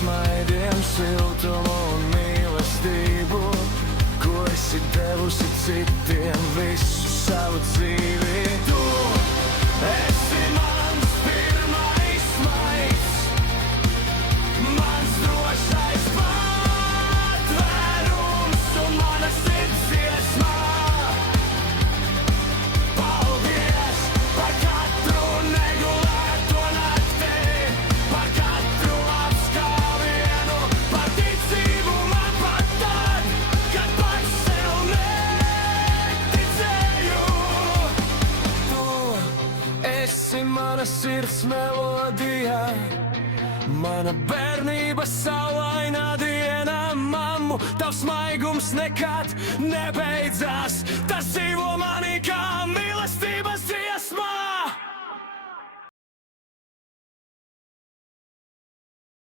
smaidiem siltumu un mīlestību, ko esi devusi citiem visu savu dzīvi. Tu esi mans pirmais smaids, mans drošais patvērums un mana sirds dziesmā. Paldies par katru negulēto nakti, par katru apskāvienu, par ticību man pat tad, kad pats sev neticēju. Tu esi mana sirds melodijā, mana bērnības saulainā diena, mammu, tavs maigums nekad nebeidzās. Tas dzīvo manī kā mīlestības dziesmā.